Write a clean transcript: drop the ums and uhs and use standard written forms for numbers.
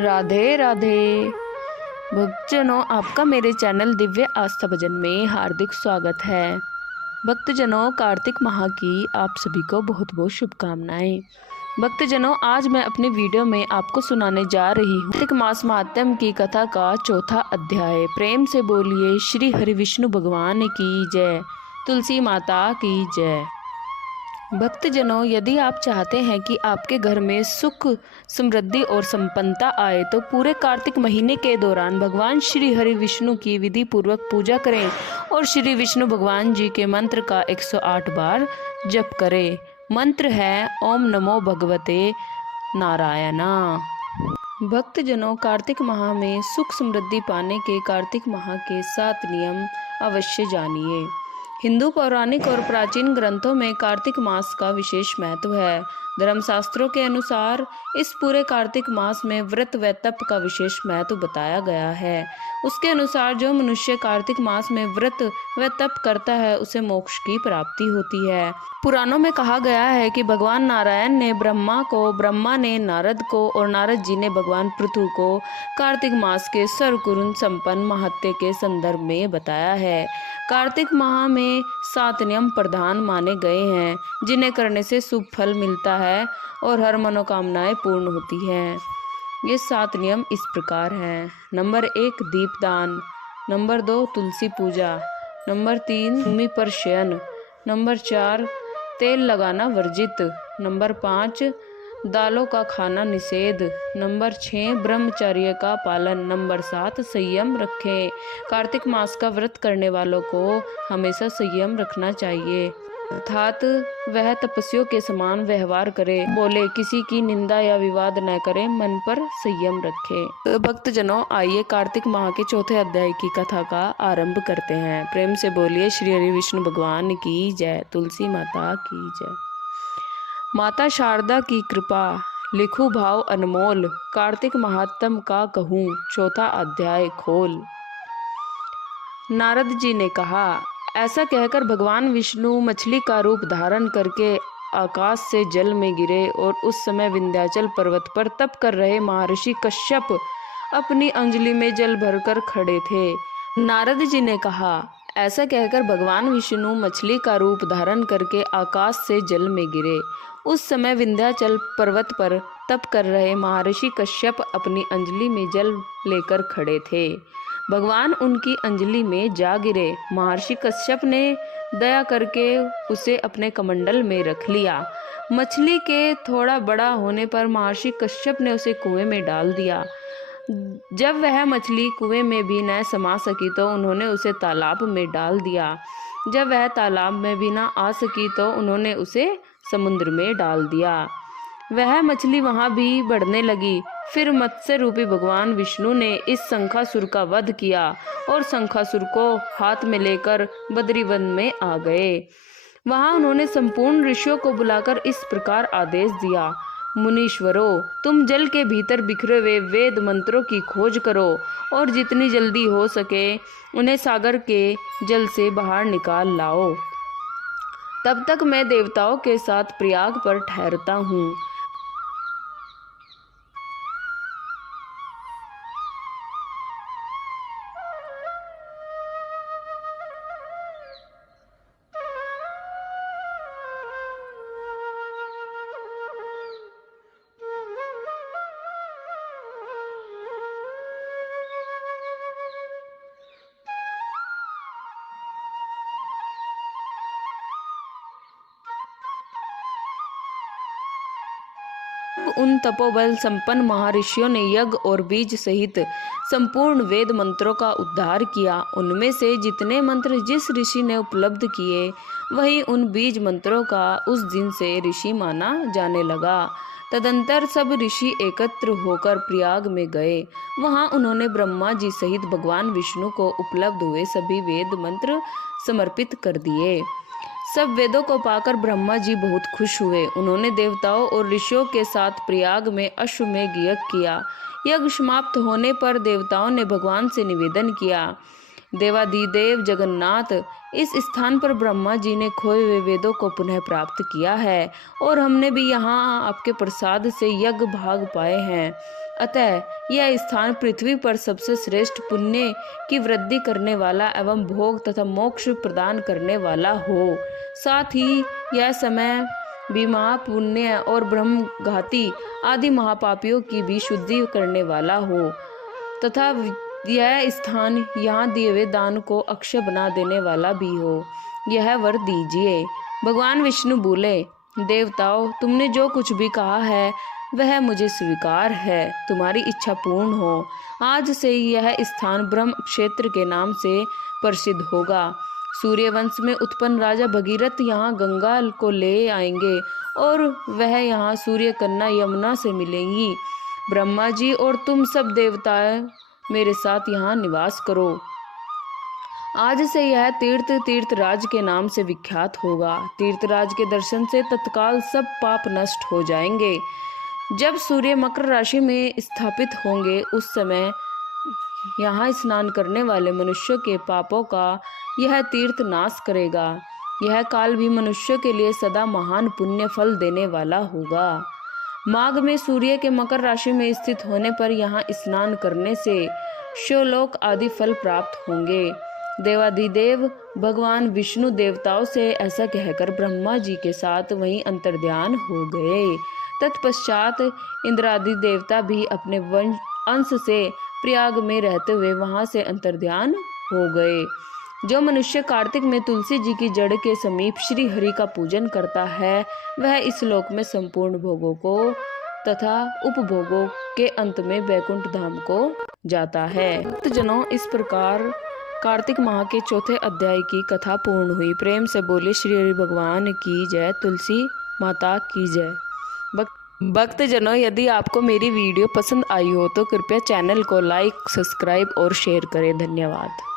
राधे राधे भक्तजनों, आपका मेरे चैनल दिव्य आस्था भजन में हार्दिक स्वागत है। भक्तजनों, कार्तिक माह की आप सभी को बहुत बहुत शुभकामनाएं। भक्तजनों, आज मैं अपनी वीडियो में आपको सुनाने जा रही हूँ कार्तिक मास महात्म्य की कथा का चौथा अध्याय। प्रेम से बोलिए श्री हरि विष्णु भगवान की जय, तुलसी माता की जय। भक्तजनों, यदि आप चाहते हैं कि आपके घर में सुख, समृद्धि और संपन्नता आए तो पूरे कार्तिक महीने के दौरान भगवान श्री हरि विष्णु की विधि पूर्वक पूजा करें और श्री विष्णु भगवान जी के मंत्र का 108 बार जप करें। मंत्र है ओम नमो भगवते नारायणा। भक्तजनों, कार्तिक माह में सुख समृद्धि पाने के कार्तिक माह के 7 नियम अवश्य जानिए। हिंदू पौराणिक और प्राचीन ग्रंथों में कार्तिक मास का विशेष महत्व है। धर्मशास्त्रों के अनुसार इस पूरे कार्तिक मास में व्रत व तप का विशेष महत्व बताया गया है। उसके अनुसार जो मनुष्य कार्तिक मास में व्रत व तप करता है उसे मोक्ष की प्राप्ति होती है। पुराणों में कहा गया है कि भगवान नारायण ने ब्रह्मा ने नारद को और नारद जी ने भगवान पृथु को कार्तिक मास के सर्वगुण संपन्न महत्व के संदर्भ में बताया है। कार्तिक माह में 7 नियम प्रधान माने गए हैं जिन्हें करने से शुभ फल मिलता है और हर मनोकामनाएं पूर्ण होती हैं। ये 7 नियम इस प्रकार हैं। नंबर 1 दीपदान, नंबर 2 तुलसी पूजा, नंबर 3 भूमि पर शयन, नंबर 4 तेल लगाना वर्जित, नंबर 5 दालों का खाना निषेध, नंबर 6 ब्रह्मचर्य का पालन, नंबर 7 संयम रखें। कार्तिक मास का व्रत करने वालों को हमेशा संयम रखना चाहिए, अर्थात वह तपस्वियों के समान व्यवहार करे, बोले किसी की निंदा या विवाद न करे, मन पर संयम रखे। भक्तजनों, आइए कार्तिक माह के चौथे अध्याय की कथा का आरंभ करते हैं। प्रेम से बोलिए श्री हरि विष्णु भगवान की जय, तुलसी माता की जय। माता शारदा की कृपा, लिखू भाव अनमोल, कार्तिक महात्म का कहूँ, चौथा अध्याय खोल। नारद जी ने कहा, ऐसा कहकर भगवान विष्णु मछली का रूप धारण करके आकाश से जल में गिरे और उस समय विंध्याचल पर्वत पर तप कर रहे महर्षि कश्यप अपनी अंजलि में जल भरकर खड़े थे। नारद जी ने कहा, ऐसा कहकर भगवान विष्णु मछली का रूप धारण करके आकाश से जल में गिरे। उस समय विंध्याचल पर्वत पर तप कर रहे महर्षि कश्यप अपनी अंजलि में जल लेकर खड़े थे। भगवान उनकी अंजलि में जा गिरे। महर्षि कश्यप ने दया करके उसे अपने कमंडल में रख लिया। मछली के थोड़ा बड़ा होने पर महर्षि कश्यप ने उसे कुएं में डाल दिया। जब वह मछली कुएं में भी न समा सकी तो उन्होंने उसे तालाब में डाल दिया। जब वह तालाब में भी न आ सकी तो उन्होंने उसे समुद्र में डाल दिया। वह मछली वहां भी बढ़ने लगी। फिर मत्स्य रूपी भगवान विष्णु ने इस शंखासुर का वध किया और शंखासुर को हाथ में लेकर बद्रीवन में आ गए। वहां उन्होंने संपूर्ण ऋषियों को बुलाकर इस प्रकार आदेश दिया, मुनीश्वरों, तुम जल के भीतर बिखरे हुए वेद मंत्रों की खोज करो और जितनी जल्दी हो सके उन्हें सागर के जल से बाहर निकाल लाओ। तब तक मैं देवताओं के साथ प्रयाग पर ठहरता हूँ। उन तपोबल संपन्न महर्षियों ने यज्ञ और बीज सहित संपूर्ण वेद मंत्रों का उद्धार किया। उनमें से जितने मंत्र जिस ऋषि ने उपलब्ध किए वही उन बीज मंत्रों का उस दिन से ऋषि माना जाने लगा। तदंतर सब ऋषि एकत्र होकर प्रयाग में गए। वहां उन्होंने ब्रह्मा जी सहित भगवान विष्णु को उपलब्ध हुए सभी वेद मंत्र समर्पित कर दिए। सब वेदों को पाकर ब्रह्मा जी बहुत खुश हुए। उन्होंने देवताओं और ऋषियों के साथ प्रयाग में अश्वमेध यज्ञ किया। यज्ञ समाप्त होने पर देवताओं ने भगवान से निवेदन किया, देवाधिदेव जगन्नाथ, इस स्थान पर ब्रह्मा जी ने खोए हुए वेदों को पुनः प्राप्त किया है और हमने भी यहाँ आपके प्रसाद से यज्ञ भाग पाए हैं। अतः यह स्थान पृथ्वी पर सबसे श्रेष्ठ पुण्य की वृद्धि करने वाला एवं भोग तथा मोक्ष प्रदान करने वाला हो। साथ ही यह समय भी महापुण्य और ब्रह्मघाती आदि महापापियों की भी शुद्धि करने वाला हो तथा यह स्थान यहाँ दिए हुए दान को अक्षय बना देने वाला भी हो। यह वर दीजिए। भगवान विष्णु बोले, देवताओं, तुमने जो कुछ भी कहा है वह मुझे स्वीकार है। तुम्हारी इच्छा पूर्ण हो। आज से यह स्थान ब्रह्म क्षेत्र के नाम से प्रसिद्ध होगा। सूर्यवंश में उत्पन्न राजा भगीरथ यहाँ गंगा को ले आएंगे और वह यहाँ सूर्य कन्या यमुना से मिलेंगी। ब्रह्मा जी और तुम सब देवता मेरे साथ यहाँ निवास करो। आज से यह तीर्थराज के नाम से विख्यात होगा। तीर्थराज के दर्शन से तत्काल सब पाप नष्ट हो जाएंगे। जब सूर्य मकर राशि में स्थापित होंगे उस समय यहाँ स्नान करने वाले मनुष्यों के पापों का यह तीर्थ नाश करेगा। यह काल भी मनुष्य के लिए सदा महान पुण्य फल देने वाला होगा। माघ में सूर्य के मकर राशि में स्थित होने पर यहाँ स्नान करने से शिवलोक आदि फल प्राप्त होंगे। देवाधिदेव भगवान विष्णु देवताओं से ऐसा कहकर ब्रह्मा जी के साथ वहीं अंतर्ध्यान हो गए। तत्पश्चात इंद्रादि देवता भी अपने अंश से प्रयाग में रहते हुए वहां से अंतर्ध्यान हो गए। जो मनुष्य कार्तिक में तुलसी जी की जड़ के समीप श्री हरि का पूजन करता है वह इस लोक में संपूर्ण भोगों को तथा उपभोगों के अंत में वैकुंठ धाम को जाता है। भक्तजनों, इस प्रकार कार्तिक माह के चौथे अध्याय की कथा पूर्ण हुई। प्रेम से बोले श्री हरि भगवान की जय, तुलसी माता की जय। भक्तजनों, यदि आपको मेरी वीडियो पसंद आई हो तो कृपया चैनल को लाइक, सब्सक्राइब और शेयर करें। धन्यवाद।